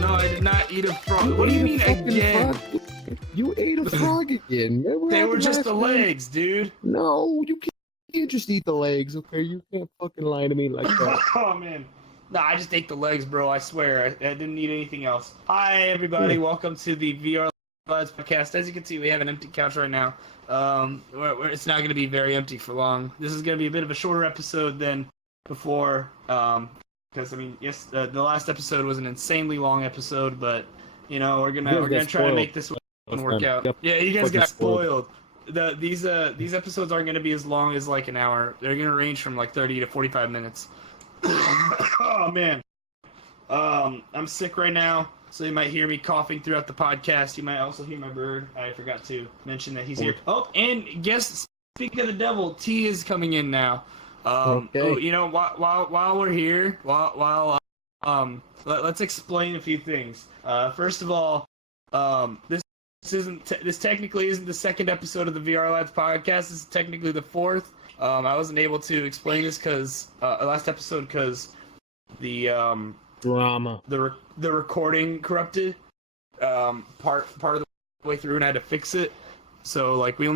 No, I did not eat a frog. What do you mean again? Frog. You ate a frog again. They were just the legs, dude. No, you can't just eat the legs, okay? You can't fucking lie to me like that. Oh, man. Nah, I just ate the legs, bro. I swear. I didn't eat anything else. Hi, everybody. Welcome to the VRLads podcast. As you can see, we have an empty couch right now. It's not going to be very empty for long. This is going to be a bit of a shorter episode than before. Because, I mean, yes, the last episode was an insanely long episode, but, you know, we're gonna try to make this one work out. Yep. Yeah, you guys got spoiled. These episodes aren't gonna be as long as like an hour. They're gonna range from like 30 to 45 minutes. Oh man, I'm sick right now, so you might hear me coughing throughout the podcast. You might also hear my bird. I forgot to mention that he's here. Oh, and guess, speaking of the devil, T is coming in now. Okay. Oh, you know, while we're here, let's explain a few things. First of all, this technically isn't the second episode of the VRLads podcast. This is technically the fourth. I wasn't able to explain this because last episode because the drama, the recording corrupted part of the way through, and I had to fix it. So like we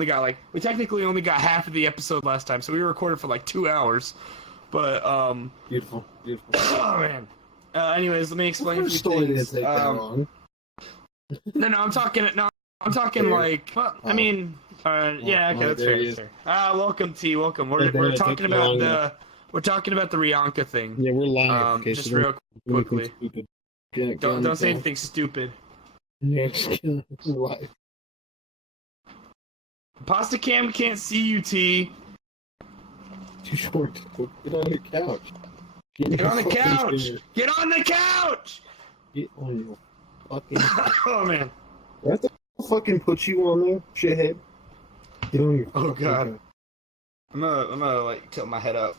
technically only got half of the episode last time, so we recorded for like 2 hours. But beautiful. Oh man. Anyways, let me explain a few things. No, I'm talking like. Well, I mean, yeah, okay, that's fair. Welcome, T. Welcome. We're talking about the Rianka thing. Yeah, we're live. Okay, just real quickly. Don't say anything stupid. Live. Pasta Cam can't see you, T. Too short. Get on your couch. Get on the couch. Get on the couch. Get on your fucking. Oh man. I have to fucking put you on there, shithead. Get on your. Oh god. I'm gonna like tilt my head up.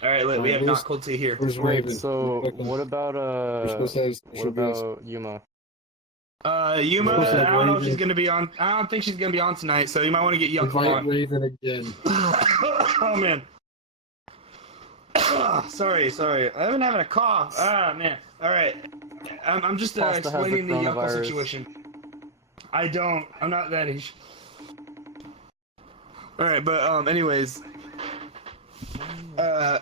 Alright, we have NotColdTea here. Where's Raven? So what about Yuma? Yuma, I don't know if she's gonna be on. I don't think she's gonna be on tonight, so you might want to get Yuckle on. Raven again. Oh man. Sorry. I've been having a cough. Ah man. All right. I'm just explaining the Yuckle situation. I'm not that age. All right, but anyways,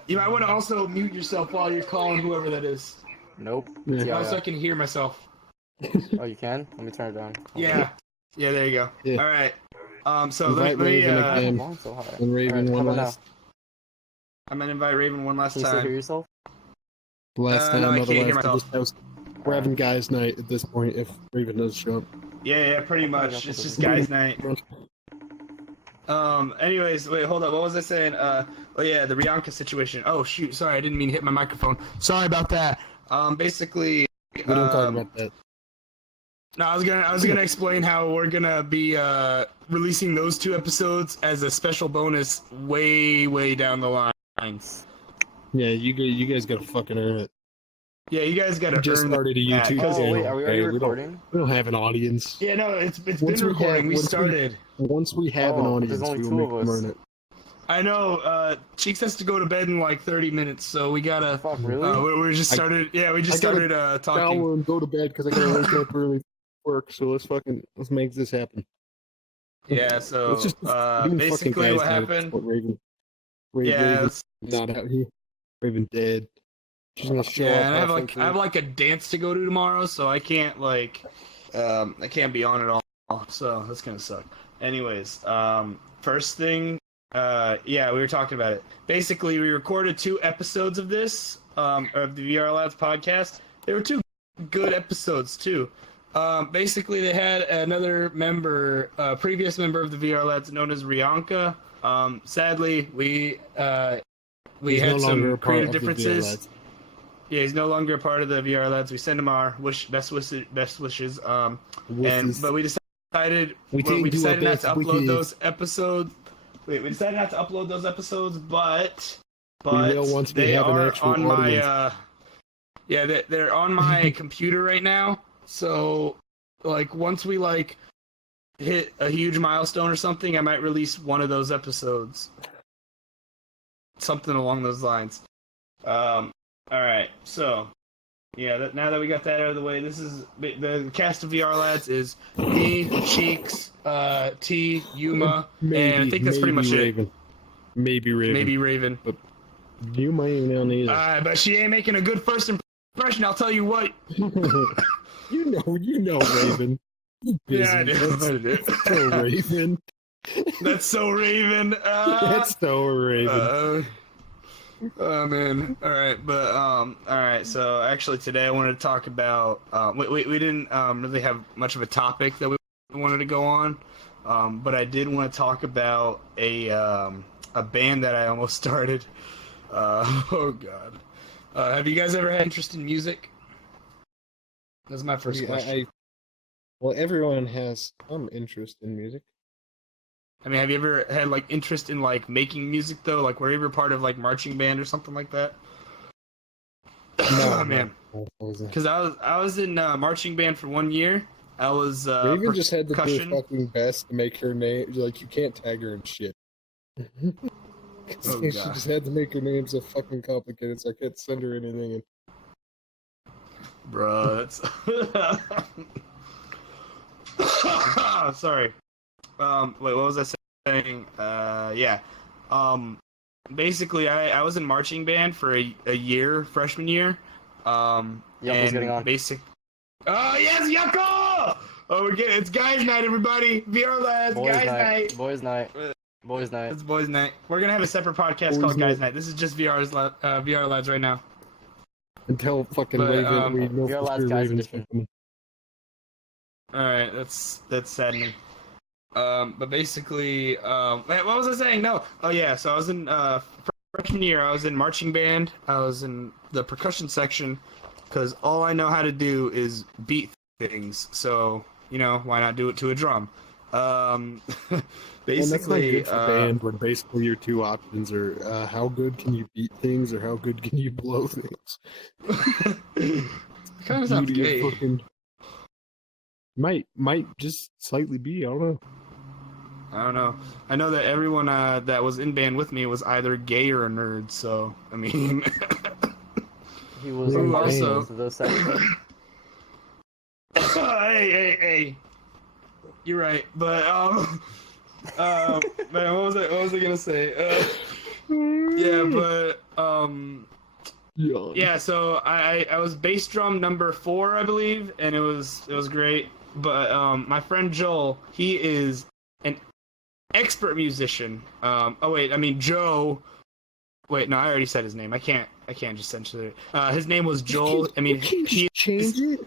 you might want to also mute yourself while you're calling whoever that is. Nope. Yeah. So I can hear myself. Oh, you can? Let me turn it down. Yeah. Yeah, there you go. Yeah. All right. So let me and Raven one last. I'm gonna invite Raven one last time. Can you still hear yourself? Last time, no, I can't hear myself. We're having guys' night at this point if Raven does show up. Yeah, pretty much. It's just guys' night. Anyways, wait, hold up. What was I saying? Oh yeah, the Rianka situation. Oh shoot, sorry, I didn't mean to hit my microphone. Sorry about that. Basically. We don't talk about that. No, I was gonna explain how we're gonna be releasing those 2 episodes as a special bonus way down the line. Yeah, you guys gotta fucking earn it. Yeah, you guys gotta just started a YouTube channel. Wait, are we already recording? We don't have an audience. Yeah, no, it's been recording. We started. Once we have an audience, we will make them earn it. I know. Cheeks has to go to bed in like 30 minutes, so we gotta. Fuck, really? We just started. We just started talking. Shower and go to bed because I gotta wake up early for work. So let's make this happen. Yeah. So basically, what happened? Raven's not out here. Raven dead. She's gonna show up. And I have like a dance to go to tomorrow, so I can't I can't be on at all. So that's gonna suck. Anyways, first thing. We were talking about it. Basically, we recorded 2 episodes of this, of the VRLads podcast. They were 2 good episodes too. Basically, they had another member, previous member of the VRLads known as Rianka. Sadly, we had some creative differences. Yeah, he's no longer a part of the VRLads. We send him our best wishes. But we decided not to upload those episodes. We decided not to upload those episodes, but they are on my they're on my computer right now. So like once we hit a huge milestone or something, I might release one of those episodes. Something along those lines. All right. So, yeah. Now that we got that out of the way, this is the cast of VR lads is me, Cheeks, T, Yuma, and I think that's pretty much Raven. it. Maybe Raven. Maybe Raven. But you might even know neither. But she ain't making a good first impression. I'll tell you what. you know, Raven. Yeah, I do. So Raven. That's so Raven. That's so Raven. Oh man. All right, but all right. So actually, today I wanted to talk about. We didn't really have much of a topic that we wanted to go on, but I did want to talk about a band that I almost started. Oh god. Have you guys ever had interest in music? That's my first question. Well, everyone has some interest in music. I mean, have you ever had like interest in like making music though? Like, were you ever part of like marching band or something like that? No, man. Because I was in marching band for 1 year. I was Raven just had to do percussion. her fucking best to make her name. Like, you can't tag her in shit. Oh, she God. just had to make her name so fucking complicated, so I can't send her anything. Bro, that's sorry. Wait, what was I saying? Yeah. Basically, I was in marching band for a year, freshman year. Yuckle's and getting on. Oh yes, Yuckle! Oh, it's guys' night, everybody. VR lads, guys' night. Boys' night. Boys' night. It's boys' night. We're gonna have a separate podcast called Guys' Night. This is just VR lads right now. Until fucking But, Raven, we know your for last sure guy's Raven's edition. fucking. All right, that's saddening. But basically, what was I saying? No. Oh yeah, so I was in freshman year. I was in marching band. I was in the percussion section because all I know how to do is beat things. So why not do it to a drum? And that's not Basically, good for band when basically your two options are how good can you beat things or how good can you blow things. kind of sounds Beauty of gay. fucking- Might just slightly be, I don't know. I don't know. I know that everyone that was in band with me was either gay or a nerd. So I mean, He was Ooh, also- the section. hey. You're right, but man, what was I gonna say? Yeah, but yeah. So I was bass drum number 4, I believe, and it was great. But my friend Joel, he is an expert musician. Oh wait, I mean Joe. Wait, no, I already said his name. I can't just censor it. His name was Joel. I mean, he change it.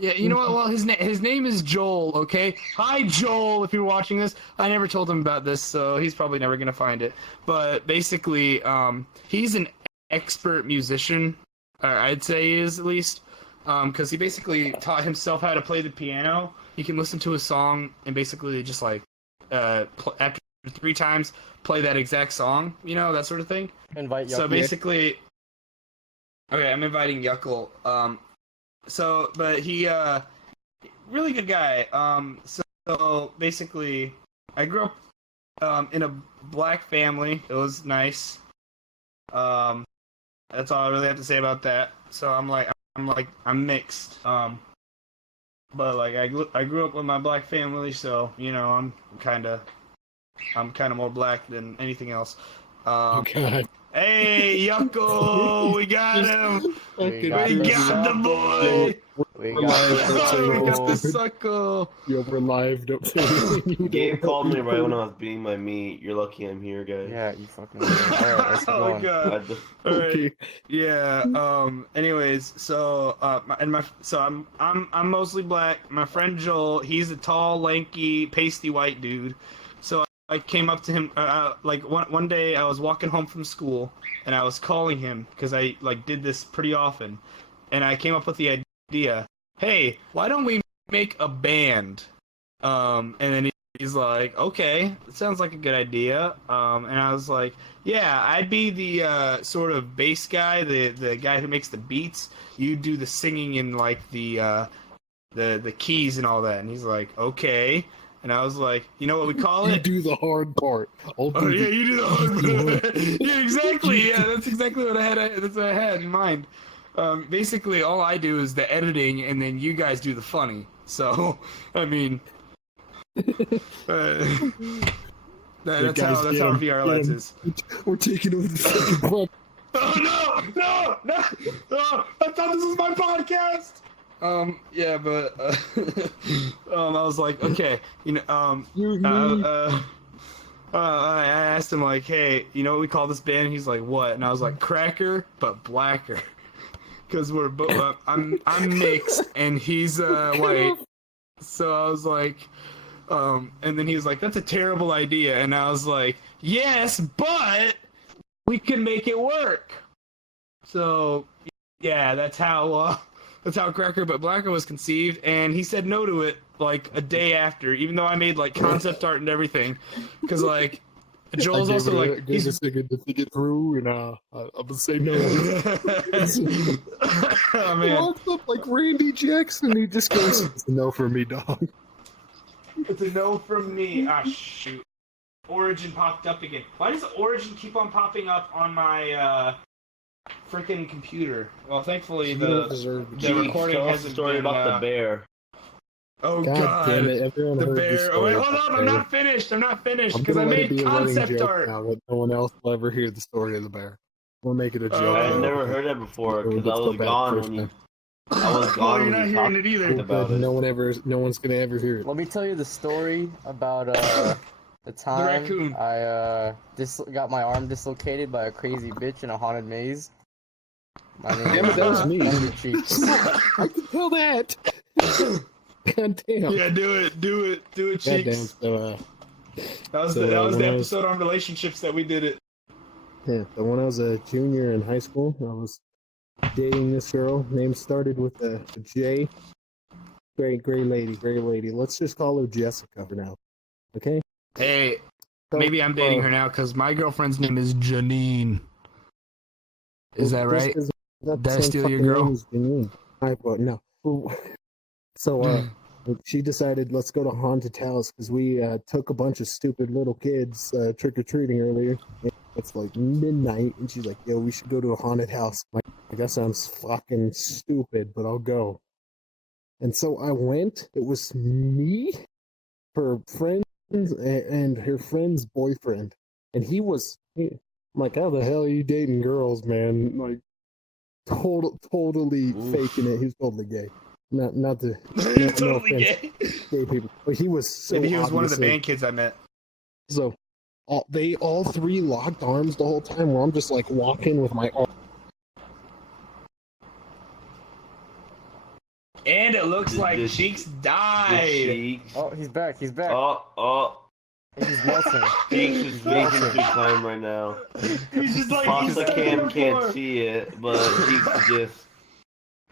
Yeah, you know what? Well, his name is Joel. Okay, hi Joel. If you're watching this, I never told him about this, so he's probably never gonna find it. But basically, he's an expert musician. Or I'd say he is at least, because he basically taught himself how to play the piano. He can listen to a song and basically just like after 3 times play that exact song. That sort of thing. Invite Yuckle. So basically, okay, I'm inviting Yuckle. But he, really good guy. So basically, I grew up, in a black family. It was nice. That's all I really have to say about that. So I'm mixed. But like I grew up with my black family, so I'm kind of more black than anything else. Okay. Hey, Yuckle, we got him. We got the boy. We We're live, Oh, we got the don't say suckle. Yo, we're live, don't say anything. Gabe called me right when I was beating my meat. You're lucky I'm here, guys. Yeah, you fucking. Alright, let's go Oh on. god. All right. Okay. Yeah. Anyways, so I'm mostly black. My friend Joel, he's a tall, lanky, pasty white dude. So I came up to him like one day I was walking home from school and I was calling him because I like did this pretty often, and I came up with the idea, hey, why don't we make a band? And then he's like, okay, it sounds like a good idea. And I was like, yeah, I'd be the sort of bass guy, the guy who makes the beats. You do the singing and like the keys and all that. And he's like, okay. And I was like, you know what we call You it? do the hard part. Oh yeah, you do the hard part. Yeah, exactly. Yeah, that's exactly what I had. That's what I had in mind. Basically, all I do is the editing, and then you guys do the funny. So, I mean, that's how VRLads is. We're taking over the fucking club. Oh no! I thought this was my podcast. Yeah, but I was like, okay, I asked him like, hey, you know what we call this band? He's like, what? And I was like, Cracker but Blacker, because we're both. I'm mixed and he's white. So I was like, and then he was like, that's a terrible idea, and I was like, yes, but we can make it work. So yeah, that's how Cracker but Blacker was conceived, and he said no to it like a day after, even though I made like concept art and everything, because like Joel's also like he's a second to think it through, and I'm gonna say no. Oh He man, walks up like Randy Jackson. He just goes, "It's a no for me, dog." it's a no from me. Ah shoot, Origin popped up again. Why does Origin keep on popping up on my freaking computer? Well, thankfully the recording tell us hasn't a story been, about the bear. Oh God damn it! Everyone the heard bear. this Oh story wait, hold about on! the I'm bear. not finished I'm because I gonna let it made be a running concept joke art. now, but no one else will ever hear the story of the bear. We'll make it a joke. I Oh. never heard that before because I Let's go was back gone first when you. time. I was Well, gone you're when not you hearing talked it either. about it. No one's gonna ever hear it. Let me tell you the story about the time raccoon. I got my arm dislocated by a crazy bitch in a haunted maze. My name Damn it, that was me. Thundercheeks. I can tell that. God damn. Yeah, do it, God damn. Cheeks. So, That was So, the when I was- episode on relationships that we did it. yeah, so when I was a junior in high school, I was dating this girl. Name started with a J. Gray lady. Let's just call her Jessica for now. Okay? Hey, So, maybe I'm dating her now because my girlfriend's name is Janine. Is that this right? is not the Did I same steal your fucking girl? name as Janine. No. So, she decided, let's go to haunted house because we took a bunch of stupid little kids trick-or-treating earlier. It's like midnight, and she's like, yo, we should go to a haunted house. I'm like, that sounds fucking stupid, but I'll go. And so I went. It was me, her friends, and her friend's boyfriend. And I'm like, how the hell are you dating girls, man? Like, totally faking it. He was totally gay. Not the He's no totally gay. gay people. But he was so Maybe he was one of the obviously- band kids I met. So they all three locked arms the whole time where I'm just like walking with my arm. And it looks like The- Cheeks The died. Cheeks. Oh, he's back. He's back. Oh. He's melting. Cheeks is making through time right now. He's just like Pasta Cam can't floor. see it, but Cheeks is just.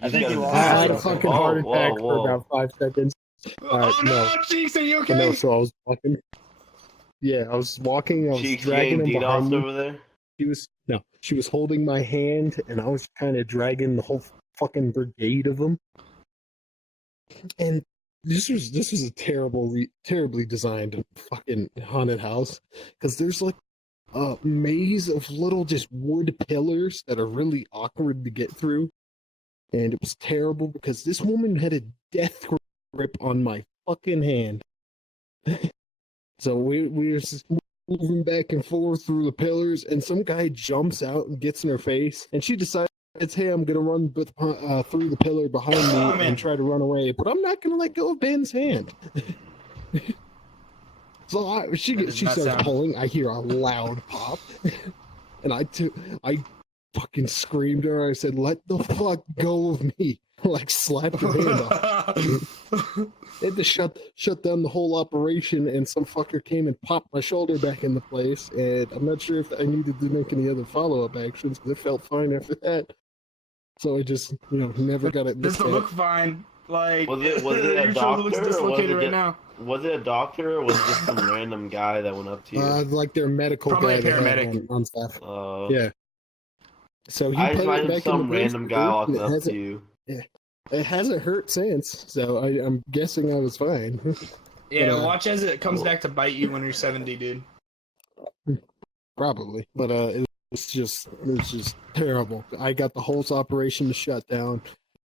I think he's he got lost his- I had a Oh, fucking whoa, heart attack whoa. for about 5 seconds. Oh no, no. Cheeks, are you But okay? no, so I was walking. Yeah, I was walking. I was Cheeks dragging getting him behind DDoS me. over there. She was holding my hand, and I was kind of dragging the whole fucking brigade of them. And this was a terribly designed fucking haunted house because there's like a maze of little just wood pillars that are really awkward to get through, and it was terrible because this woman had a death grip on my fucking hand. So we were just moving back and forth through the pillars, and some guy jumps out and gets in her face, and she decides, hey, I'm gonna run through the pillar behind me Oh, man. and try to run away, but I'm not gonna let go of Ben's hand. So she That does not starts sound- pulling. I hear a loud pop, and I fucking screamed at her. I said, "Let the fuck go of me!" Like slapped her hand off. They had to shut down the whole operation, and some fucker came and popped my shoulder back into place. And I'm not sure if I needed to make any other follow-up actions because it felt fine after that. So I just, never got it. This will look fine. Like, Was it a your shoulder looks doctor, or was dislocated it right just- now. Was it a doctor or was it just some random guy that went up to you? Like their medical Probably guy a they had paramedic. on staff. Yeah. So he I just put it imagine back in some the place, random guy and walking it up hasn't- to you. It hasn't hurt since, so I'm guessing I was fine. Yeah, But, watch as it comes cool. back to bite you when you're 70, dude. Probably, but it It's just terrible. I got the whole operation to shut down,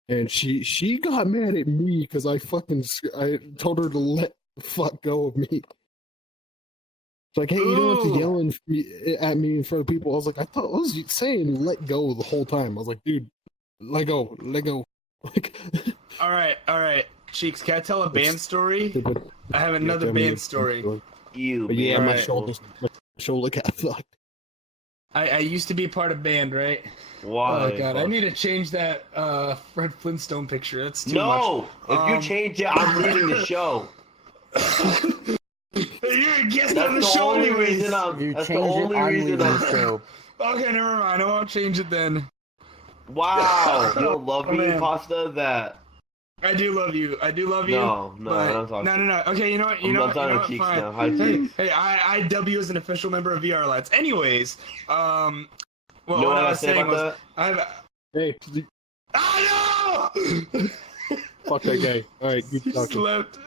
and she got mad at me because I told her to let the fuck go of me. It's like, hey, you don't have to yell at me in front of people. I was like, I was saying let go the whole time. I was like, dude, let go. Like, all right. Cheeks, can I tell a band story? I have another band story. Yeah, my shoulder got fucked. I used to be part of band, right? Why? Oh god, I need to change that Fred Flintstone picture. That's too much. No! If you change it, I'm leaving the show. You're a guest That's on the the show only anyways. reason You change it, I'm leaving the show. Okay, never mind. I won't change it then. Wow! You don't love me, man. Pasta? That... I do love you. No, I'm talking. No. Okay, you know what? You know what? Cheeks Fine. now. Hi, Cheeks. Hey, I dub you as an official member of VRLads. Anyways, well, You know what I was say saying was, about Hey, ah no! fuck that guy. All right, He keep talking. slept.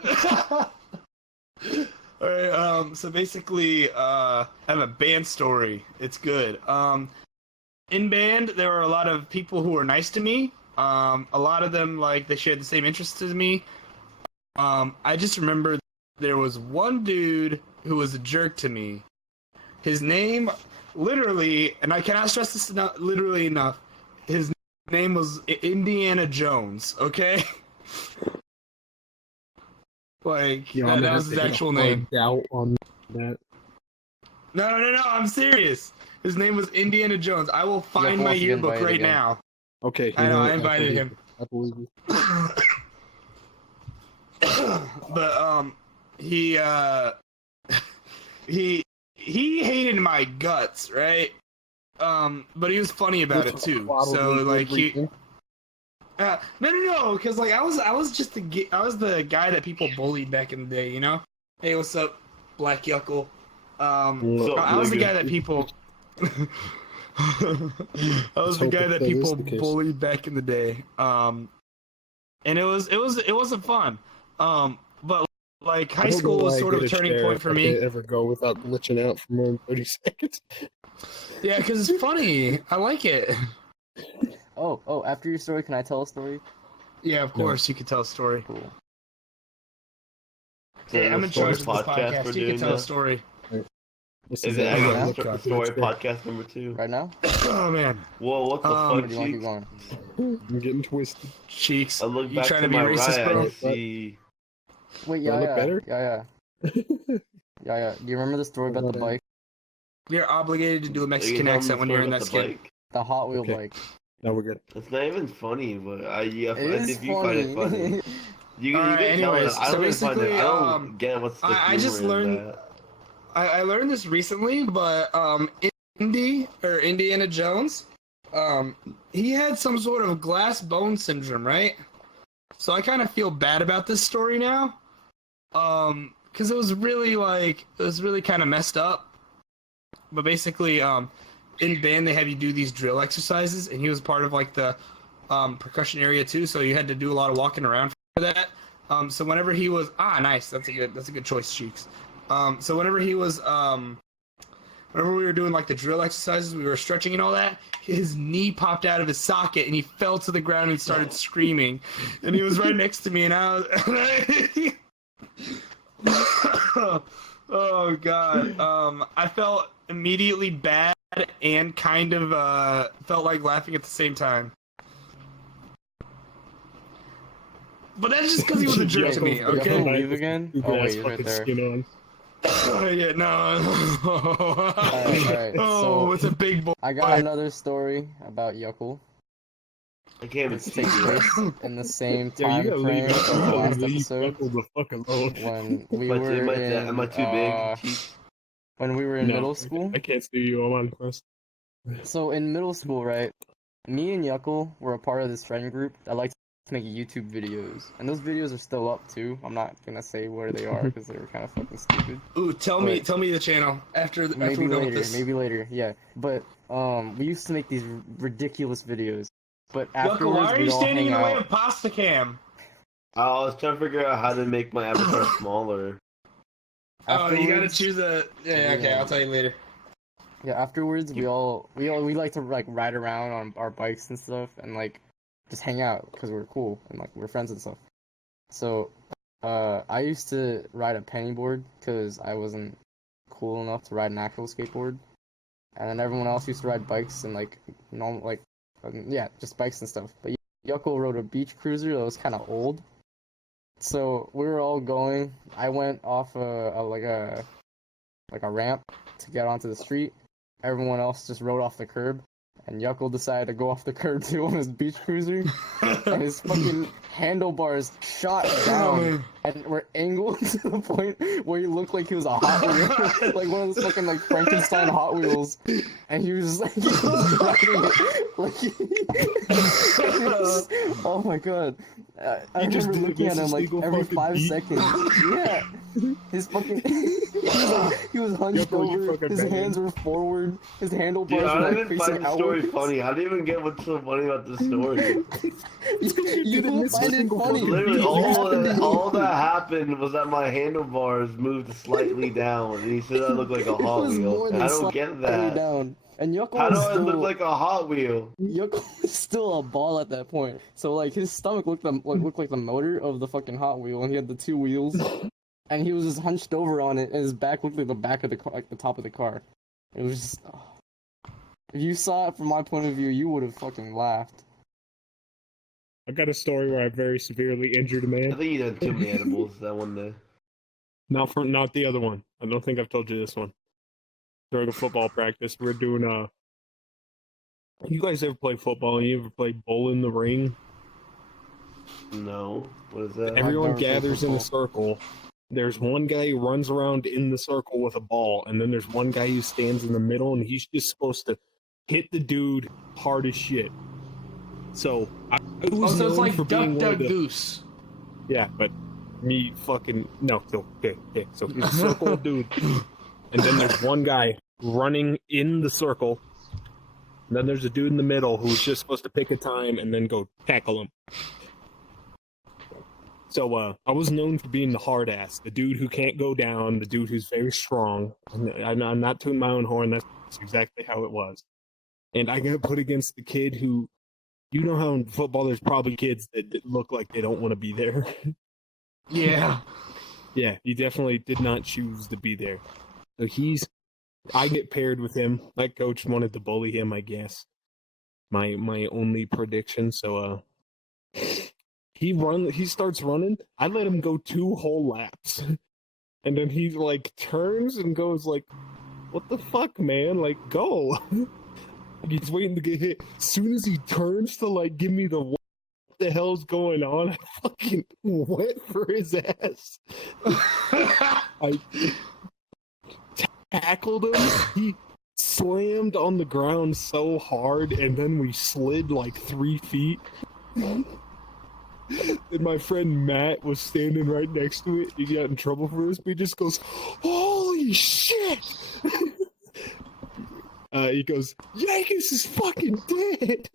All right. So basically, I have a band story. It's good. In band, there were a lot of people who were nice to me. A lot of them, like, they shared the same interests as me. I just remember there was one dude who was a jerk to me. His name, literally, and I cannot stress this literally enough, his name was Indiana Jones, okay? Like, that was his actual name. Doubt on that. No, I'm serious. His name was Indiana Jones. I will find my once again, yearbook invite right again. now. Okay, I know, I invited him. I believe you. But he hated my guts, right? But he was funny about it too. So like no, because like I was just the guy that people bullied back in the day, you know? Hey, what's up, Black Yuckle? I was the guy that people. I was the guy that people bullied back in the day. And it wasn't fun. But like high school was sort of a turning point for me. I can't ever go without glitching out for more than 30 seconds. Yeah, because it's funny. I like it. Oh, after your story, can I tell a story? Yeah, of course, you can tell a story. Cool. Hey, I'm in charge of this podcast. You can tell a story. Is it I got story podcast number 2? Right now? Oh man. Whoa, what the Or fuck, do you want to keep Cheeks? going? I'm getting twisted. Cheeks. I look You back trying to to be my racist, right, bro? I see... Wait, Do I look better? Yeah. Do you remember the story about the bike? You're obligated to do a Mexican accent when you're in that skit. The Hot Wheel bike. Now we're good. It's not even funny, but It if you find it funny. You Alright, can tell anyways, it. I so don't find it. basically, I don't get what's the I just humor in learned- that. I learned this recently, but Indiana Jones, he had some sort of glass bone syndrome, right? So I kind of feel bad about this story now, because it was really kind of messed up. But basically, in band they have you do these drill exercises, and he was part of like the percussion area too, so you had to do a lot of walking around for that. So whenever he was nice, that's a good choice, Cheeks. So whenever he was whenever we were doing like the drill exercises, we were stretching and all that, his knee popped out of his socket and he fell to the ground and started screaming. And he was right next to me, and I was oh god. I felt immediately bad and kind of felt like laughing at the same time. But that's just because he was a jerk to me, okay? Leave again? Oh wait, he's right there. Yeah, no. Alright, Oh, so it's a big boy. I got another story about Yuckle. I can't even It see takes you. place in the same Yeah, time you gotta frame leave. as the last episode The fuck alone. when we Am I were am I too in big? Cheeks? when we were in No, middle school. I can't see you. I'm on quest. So in middle school, right? Me and Yuckle were a part of this friend group that liked to make YouTube videos, and those videos are still up too. I'm not gonna say where they are because they were kind of fucking stupid. Ooh, tell me the channel after Maybe we're done with later, this. maybe later. Yeah, but we used to make these ridiculous videos. But Yucca, afterwards, why are you we'd all standing in hang the way out. of Pasta Cam? I was trying to figure out how to make my avatar smaller. Oh, you gotta Afterwards- choose a. Yeah, okay, Yeah. I'll tell you later. Yeah, afterwards we like to like ride around on our bikes and stuff and like just hang out because we're cool and like we're friends and stuff. So I used to ride a pennyboard because I wasn't cool enough to ride an actual skateboard, and then everyone else used to ride bikes and like normal yeah, just bikes and stuff. But Yuckle rode a beach cruiser that was kind of old, so we were all going. I went off like a ramp to get onto the street. Everyone else just rode off the curb, and Yuckle decided to go off the curb too on his beach cruiser, and his fucking handlebars shot down and were angled to the point where he looked like he was a Hot Wheel, like one of those fucking like Frankenstein Hot Wheels, and he was like, he was riding it, like, oh my god. I remember looking at him like every 5 seconds. Yeah, his fucking he was hunched over. His hands were forward. His handlebars Dude, I were don't like even facing find the outward. story funny. How do you even get what's so funny about this story? You don't find it funny. Literally, It all that happened was that my handlebars moved slightly down, and he said I look like a Hot was Wheel. more than I don't get slightly that. down. And Yuckle How do was I still look like a Hot Wheel? Yuckle was still a ball at that point. So like his stomach looked like the motor of the fucking Hot Wheel, and he had the 2 wheels, and he was just hunched over on it, and his back looked like the back of the car, like the top of the car. It was just. If you saw it from my point of view, you would have fucking laughed. I got a story where I very severely injured a I man. think you had too many edibles that one day. Not the other one. I don't think I've told you this one. During a football practice, we're doing you guys ever play football? You ever play Bull in the Ring? No. What is that? Everyone never played gathers in a football. circle. There's one guy who runs around in the circle with a ball, and then there's one guy who stands in the middle, and he's just supposed to hit the dude hard as shit. So I was So it's known like for being Duck one of the, Goose. yeah, but me fucking no. So okay. So it's a circle of dudes, and then there's one guy running in the circle. And then there's a dude in the middle who's just supposed to pick a time and then go tackle him. So I was known for being the hard ass, the dude who can't go down, the dude who's very strong. I'm not tooting my own horn. That's exactly how it was. And I got put against the kid who, you know how in football there's probably kids that look like they don't want to be there. Yeah. Yeah, he definitely did not choose to be there. So I get paired with him. My coach wanted to bully him, I guess. My only prediction. So he starts running. I let him go 2 whole laps. And then he like turns and goes like, "What the fuck, man? Like, go." He's waiting to get hit. As soon as he turns to like give me the what the hell's going on, I fucking went for his ass. I tackled him. He slammed on the ground so hard, and then we slid like 3 feet. And my friend Matt was standing right next to it. He got in trouble for this, but he just goes, "Holy shit!" He goes, "Yankees is fucking dead."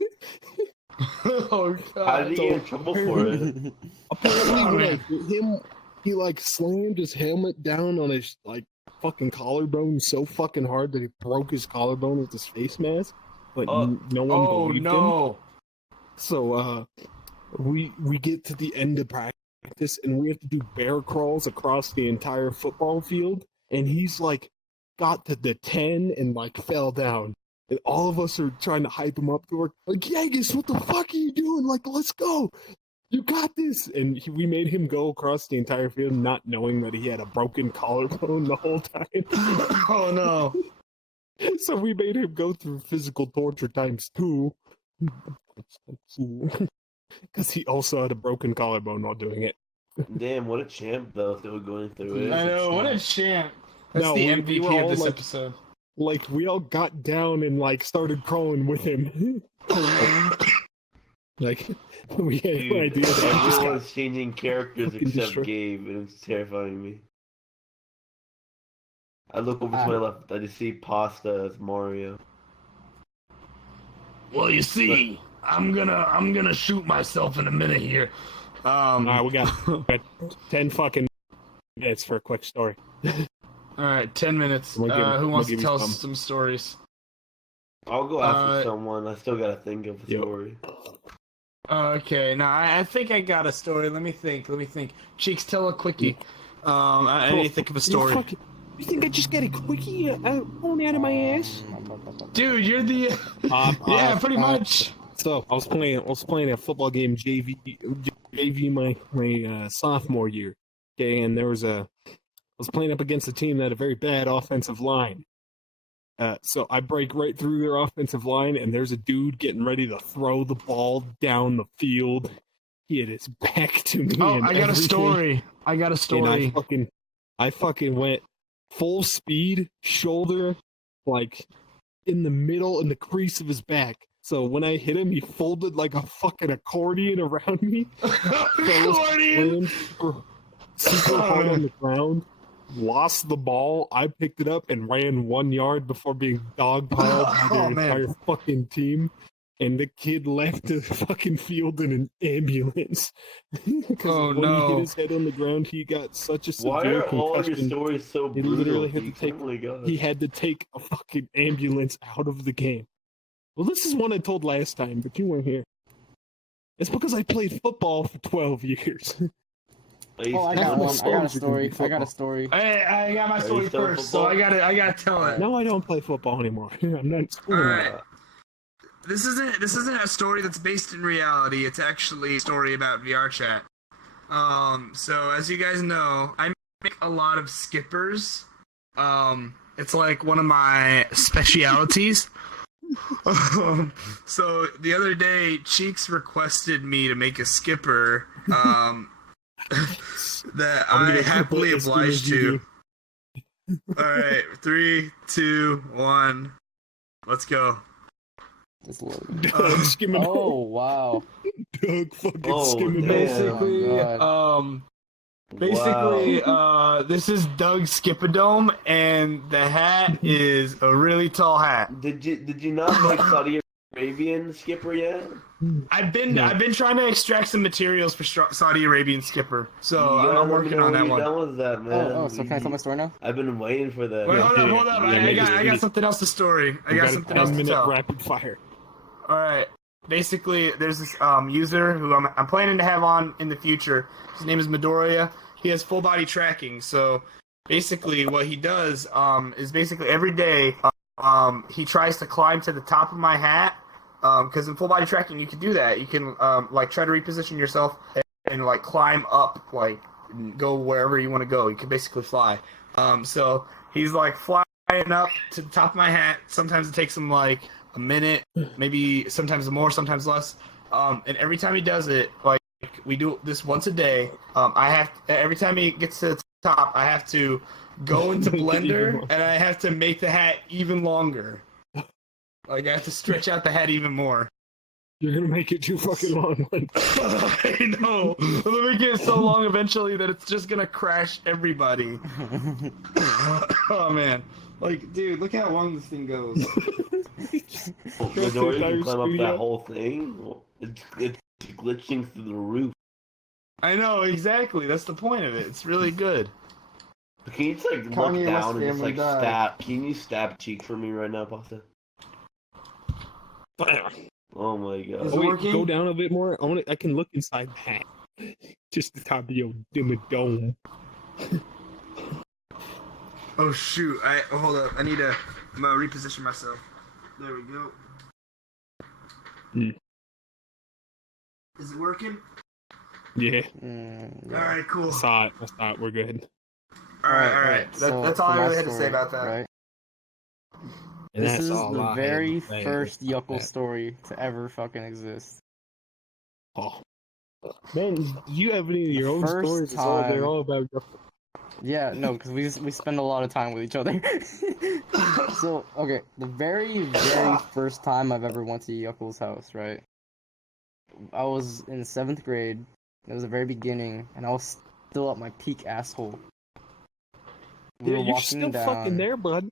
Oh god. How did he get in trouble for it? Apparently, when I hit him, he like slammed his helmet down on his like fucking collarbone so fucking hard that he broke his collarbone with his face mask. But no one believed him. So we get to the end of practice and we have to do bear crawls across the entire football field, and he's like got to the 10 and like fell down, and all of us are trying to hype him up. We're like, "Yankees, what the fuck are you doing? Like, let's go, you got this." And we made him go across the entire field, not knowing that he had a broken collarbone the whole time. Oh no. So we made him go through physical torture times 2. Because he also had a broken collarbone while doing it. Damn, what a champ though, if they were going through it. I know, what a champ. That's No, the we MVP were of all, this like- episode. Like, we all got down and, like, started crawling with him. Like, we had no Dude, idea that he just got... everyone's changing characters fucking except destroyed. Gabe, and it's terrifying me. I look over to my left, I just see Pasta as Mario. Well, you see, I'm gonna shoot myself in a minute here. Alright, we got 10 fucking minutes for a quick story. All right, 10 minutes. I'm gonna give- Who I'm wants gonna to give you tell some. some stories? I'll go after someone. I still gotta think of a Yo. story. Okay, now I think I got a story. Let me think. Cheeks, tell a quickie. I need to think of a story. You think I just got a quickie blown out of my ass? Dude, you're the yeah, pretty much. So I was playing a football game JV my sophomore year. Okay, and I was playing up against a team that had a very bad offensive line. So I break right through their offensive line, and there's a dude getting ready to throw the ball down the field. He had his back to me. Oh, and I got a everything. story. And I fucking went full speed, shoulder, like in the middle, in the crease of his back. So when I hit him, he folded like a fucking accordion around me. Accordion. Super hard on the ground. Lost the ball. I picked it up and ran 1 yard before being dogpiled by the entire fucking team. And the kid left the fucking field in an ambulance. Oh when no! he hit his head on the ground, he got such a severe Why are concussion. all your stories so He brutal? literally had to Geeks? take. Oh my God. He had to take a fucking ambulance out of the game. Well, this is one I told last time, but you weren't here. It's because I played football for 12 years. Oh, I got one. I got a story. I got my story still first, so football? I gotta tell it. No, I don't play football anymore. I'm not. Alright. This isn't a story that's based in reality. It's actually a story about VR chat. So as you guys know, I make a lot of skippers. It's like one of my specialities. So the other day, Cheeks requested me to make a skipper. That I happily obliged to. Alright, 3, 2, 1, let's go. Just loading. Doug skimming. Oh wow! Doug fucking Oh, skimming. damn. Basically, this is Doug Skip-A-Dome, and the hat is a really tall hat. Did you not make Saudi Arabian skipper yet? I've been trying to extract some materials for Saudi Arabian skipper, so I'm working on that one. Done with that, man. Oh, so can I tell my story now? I've been waiting for that. Wait, hold up. I got something else to story. I got something else to tell. Rapid fire. All right. Basically, there's this user who I'm planning to have on in the future. His name is Midoriya. He has full body tracking. So basically, what he does is basically every day he tries to climb to the top of my hat. Because in full body tracking, you can do that. You can like try to reposition yourself and like climb up, like go wherever you want to go. You can basically fly. So he's like flying up to the top of my hat. Sometimes it takes him like a minute, maybe sometimes more, sometimes less. And every time he does it, like we do this once a day. Every time he gets to the top, I have to go into Blender and I have to make the hat even longer. Like I have to stretch out the hat even more. You're gonna make it too fucking long. I know. I'm gonna make it so long eventually that it's just gonna crash everybody. Oh man. Like, dude, look how long this thing goes. The door you can climb up that whole thing. It's glitching through the roof. I know, exactly. That's the point of it. It's really good. Can you just like look down and just like stab? Can you stab Cheek for me right now, Pasta? Oh my God! Is it working? Go down a bit more. I can look inside the hat. Just the top of your dome. Oh shoot! Hold up. I'm gonna reposition myself. There we go. Is it working? Yeah. All right, cool. I saw it. We're good. All right. That's all I really had to say about that. Right? And This that's is all the I very had to say first about Yuckle that. story to ever fucking exist. Oh. Man, you have any of your own First stories? time- They're all about Yeah, no, because we spend a lot of time with each other. So, okay, the very first time I've ever went to Yuckle's house, right? I was in 7th grade. It was the very beginning, and I was still at my peak asshole. We were You're walking still down. fucking there, bud.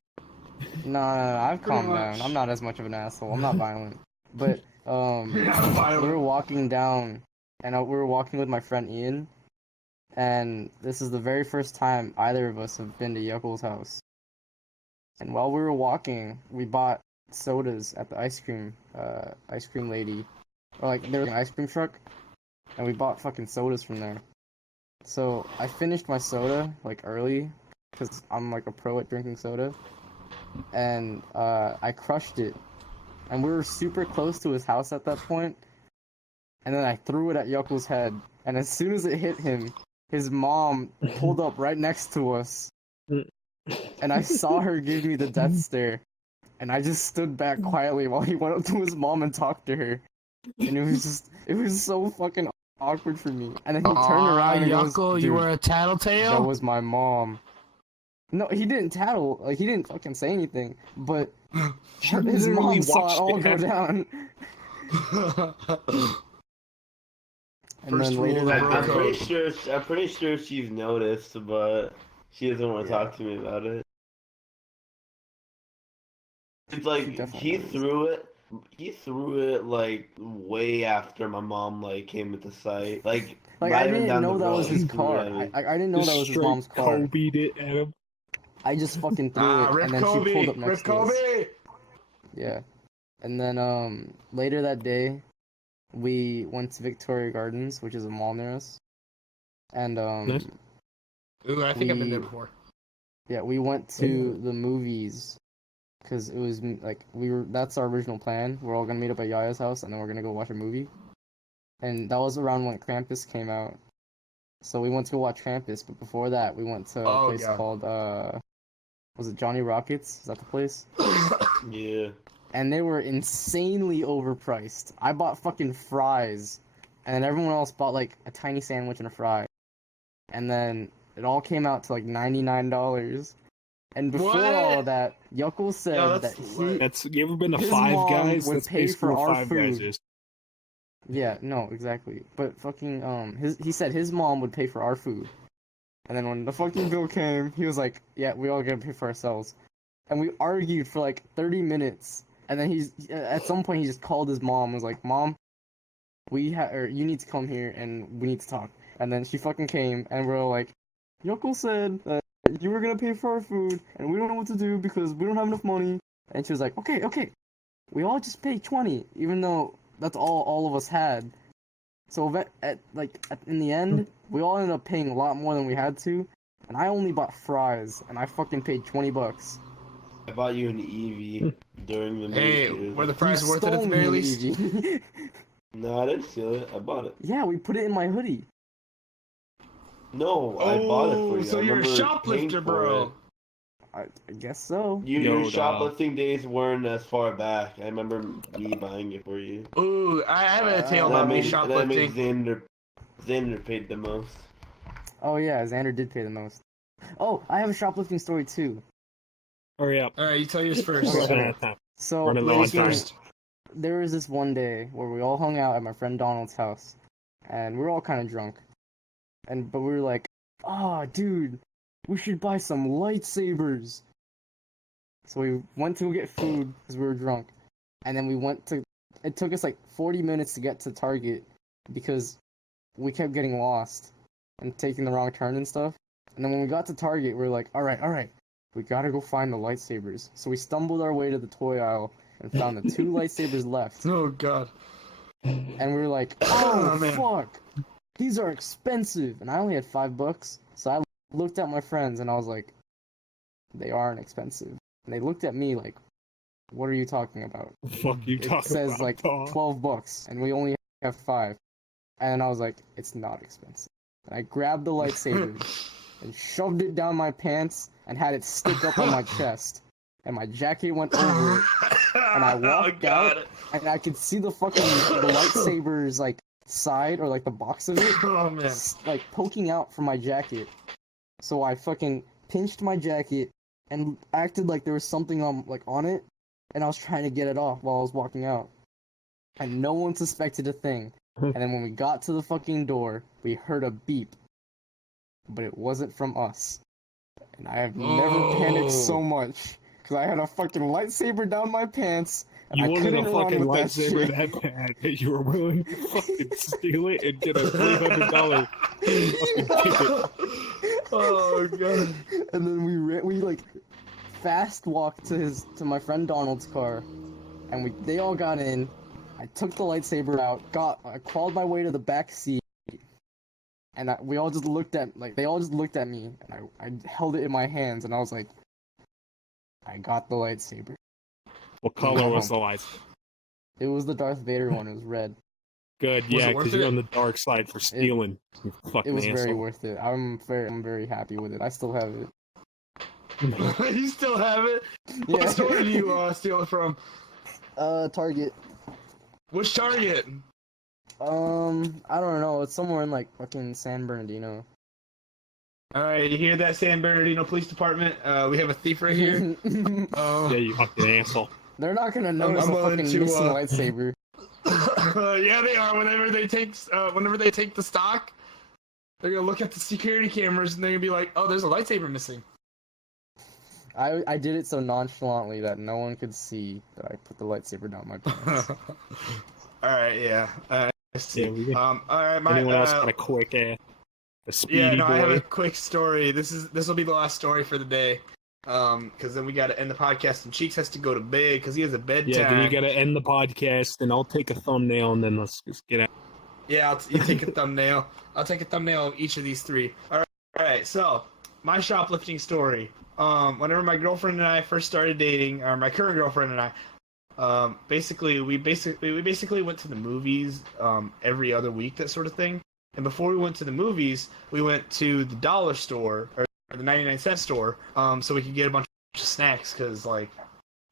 No, I've Pretty calmed down. much. I'm not as much of an asshole. I'm not violent. But You're not we violent. were walking down, and we were walking with my friend Ian, and this is the very first time either of us have been to Yuckle's house. And while we were walking, we bought sodas at the ice cream lady, or like there was an ice cream truck, and we bought fucking sodas from there. So I finished my soda like early, cause I'm like a pro at drinking soda, and I crushed it, and we were super close to his house at that point, and then I threw it at Yuckle's head, and as soon as it hit him, his mom pulled up right next to us, and I saw her give me the death stare, and I just stood back quietly while he went up to his mom and talked to her, and it was so fucking awkward for me. And then he turned around and goes, Yuckle, you were a tattletale? That was my mom. No, he didn't tattle, like, he didn't fucking say anything, but his mom saw it all go down. And then later I'm pretty sure she's noticed, but she doesn't want to talk to me about it. It's like he threw it like way after my mom like came into sight. Like I didn't know that was his car. I didn't know that was his mom's car. Kobe'd it at him. I just fucking threw it, and then she pulled up next to us. Yeah. And then later that day, we went to Victoria Gardens, which is a mall near us. And Nice. Ooh, I think I've been there before. Yeah, we went to the movies because it was like that's our original plan. We're all gonna meet up at Yaya's house, and then we're gonna go watch a movie. And that was around when Krampus came out. So we went to go watch Krampus, but before that, we went to a place called was it Johnny Rockets? Is that the place? Yeah. And they were insanely overpriced. I bought fucking fries, and then everyone else bought like a tiny sandwich and a fry. And then it all came out to like $99. And before all of that, Yuckle said that you ever been to his Five mom Guys? would That's pay for basically our Five food. Guys is. Yeah, no, exactly. But fucking he said his mom would pay for our food. And then when the fucking bill came, he was like, "Yeah, we all gotta pay for ourselves." And we argued for like 30 minutes. And then at some point he just called his mom and was like, "Mom, you need to come here and we need to talk." And then she fucking came, and we're all like, "Yuckle said that you were gonna pay for our food, and we don't know what to do because we don't have enough money." And she was like, okay, we all just pay 20, even though that's all of us had. So in the end, we all ended up paying a lot more than we had to, and I only bought fries, and I fucking paid $20. I bought you an Eevee during the movie. Hey, were the fries worth it at the very least? No, I didn't steal it. I bought it. Yeah, we put it in my hoodie. No, I bought it for you. So you're a shoplifter, bro. I guess so. Your shoplifting days weren't as far back. I remember me buying it for you. Ooh, I have a tale about me shoplifting. Xander paid the most. Oh yeah, Xander did pay the most. Oh, I have a shoplifting story too. Hurry up. Alright, you tell yours first. So there was this one day where we all hung out at my friend Donald's house, and we were all kind of drunk. But we were like, "Oh, dude, we should buy some lightsabers." So we went to get food because we were drunk, and then it took us like 40 minutes to get to Target because we kept getting lost and taking the wrong turn and stuff. And then when we got to Target, we were like, all right, we gotta go find the lightsabers. So we stumbled our way to the toy aisle and found the 2 lightsabers left. Oh god. And we were like, oh fuck, these are expensive. And I only had $5, so I looked at my friends and I was like, they aren't expensive. And they looked at me like, what are you talking about? The fuck you talking about? It says like $12 and we only have 5. And I was like, it's not expensive. And I grabbed the lightsaber and shoved it down my pants and had it stick up on my chest. And my jacket went over it. And I walked out and I could see the lightsaber's like side or like the box of it like poking out from my jacket. So I fucking pinched my jacket and acted like there was something on it, and I was trying to get it off while I was walking out. And no one suspected a thing. And then when we got to the fucking door, we heard a beep. But it wasn't from us. And I have never panicked so much. Because I had a fucking lightsaber down my pants, And You I wanted a couldn't run fucking with that lightsaber shit. that bad that you were willing to fucking steal it and get a $300 fucking ticket. Oh god. And then we like fast walked to my friend Donald's car, and they all got in. I took the lightsaber out, I crawled my way to the back seat, and we all just looked at they all just looked at me, and I held it in my hands, and I was like, I got the lightsaber. What color was the lightsaber? It was the Darth Vader one. It was red. Good, Was yeah, it worth because you're it? on the dark side for stealing. You It fucking was very asshole. worth it. I'm very happy with it. I still have it. You still have it? What Yeah. store did you steal it from? Target. Which Target? I don't know. It's somewhere in like fucking San Bernardino. Alright, you hear that, San Bernardino Police Department? We have a thief right here. Yeah, you fucking asshole. They're not gonna notice I'm a willing fucking to, missing lightsaber. Yeah, they are. Whenever they take the stock, they're gonna look at the security cameras and they're gonna be like, "Oh, there's a lightsaber missing." I did it so nonchalantly that no one could see that I put the lightsaber down my pants. All right, yeah. I see. Yeah, we can- All right, my Anyone else got a quick a speedy yeah, no, boy? I have a quick story. This will be the last story for the day. Because then we gotta end the podcast and Cheeks has to go to bed because he has a bedtime. Yeah, then you gotta end the podcast, and I'll take a thumbnail, and then let's just get out. Yeah, you take a thumbnail. I'll take a thumbnail of each of these three. All right. So my shoplifting story. Whenever my girlfriend and I first started dating, or my current girlfriend and I, we basically went to the movies every other week, that sort of thing. And before we went to the movies, we went to the dollar store or the 99-cent store, so we could get a bunch of snacks because, like,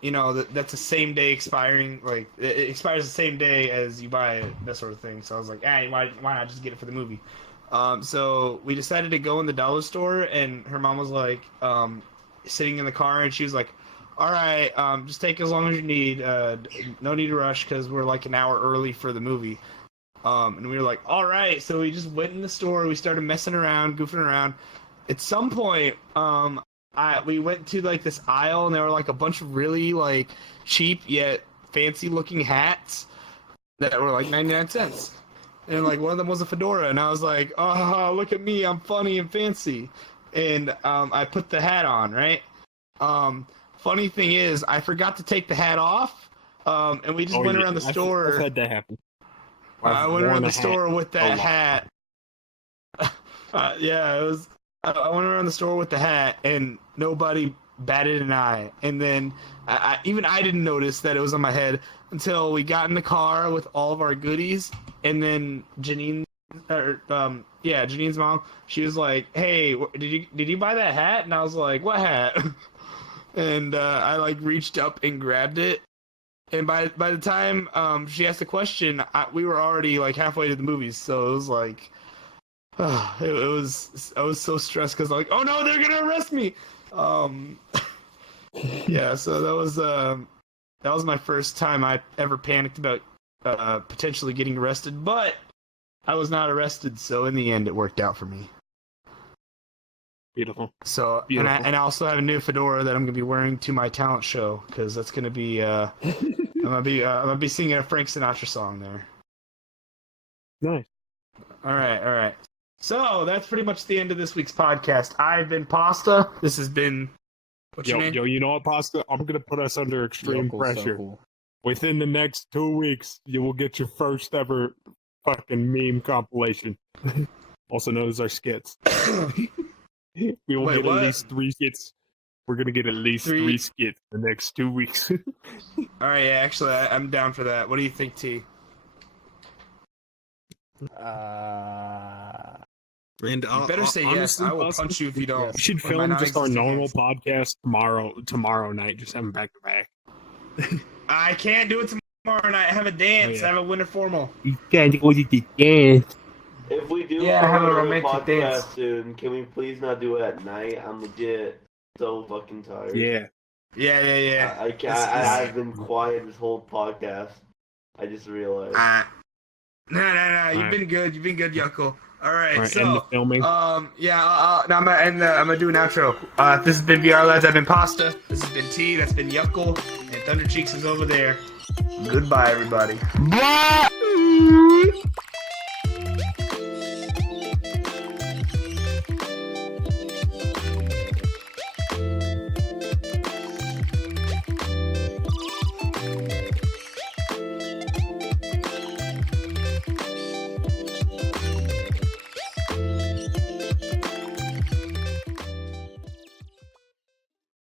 you know, that's a same day expiring. Like, it expires the same day as you buy it, that sort of thing. So I was like, why not just get it for the movie? So we decided to go in the dollar store, and her mom was like, sitting in the car, and she was like, all right, just take as long as you need. No need to rush because we're like an hour early for the movie. And we were like, all right. So we just went in the store. We started messing around, goofing around. At some point, we went to like this aisle, and there were like a bunch of really like cheap yet fancy looking hats that were like 99 cents. And like one of them was a fedora, and I was like, oh, look at me, I'm funny and fancy. And I put the hat on, right? Funny thing is, I forgot to take the hat off, and we just went around the store. I've had that happen. I went around the store with that hat. Yeah, it was. I went around the store with the hat, and nobody batted an eye. And then even I didn't notice that it was on my head until we got in the car with all of our goodies, and then Janine's mom, she was like, "Hey, did you buy that hat?" And I was like, "What hat?" And I like reached up and grabbed it. And by the time she asked the question, we were already like halfway to the movies. So it was like, I was so stressed because like, oh no, they're gonna arrest me. Yeah, so that was my first time I ever panicked about potentially getting arrested, but I was not arrested, so in the end it worked out for me. Beautiful. So Beautiful. And I also have a new fedora that I'm gonna be wearing to my talent show because that's gonna be I'm gonna be singing a Frank Sinatra song there. Nice. All right. So that's pretty much the end of this week's podcast. I've been Pasta. This has been what's your name? Yo, you know what, Pasta? I'm gonna put us under extreme pressure. Within the next 2 weeks, you will get your first ever fucking meme compilation, also known as our skits. We will get at least 3 skits. We're gonna get at least three skits in the next 2 weeks. All right, yeah, actually, I'm down for that. What do you think, T? And You better say yes. I will punch you if you don't. We should With my film just our non-existent normal hands. podcast tomorrow night. Just have them back to back. I can't do it tomorrow night. I have a dance. Oh, yeah. I have a winter formal. You can't go to the dance. If we do Yeah, I have a another romantic podcast dance. soon, can we please not do it at night? I'm legit so fucking tired. Yeah. Yeah. I can't. I've been quiet this whole podcast. I just realized. No. You've been good. You've been good, Yuckle. All right, End the so filming. now I'm gonna end. I'm gonna do an outro. This has been VRLads. I've been Pasta. This has been T. That's been Yuckle, and Thundercheeks is over there. Goodbye, everybody. Blah!